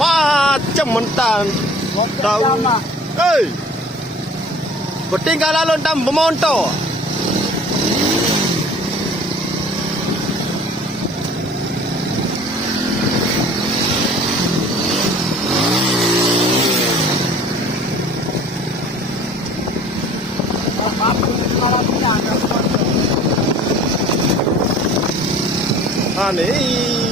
macam mentan. Tahu. Hei. Ketinggalan lontam bemonto. Aneh.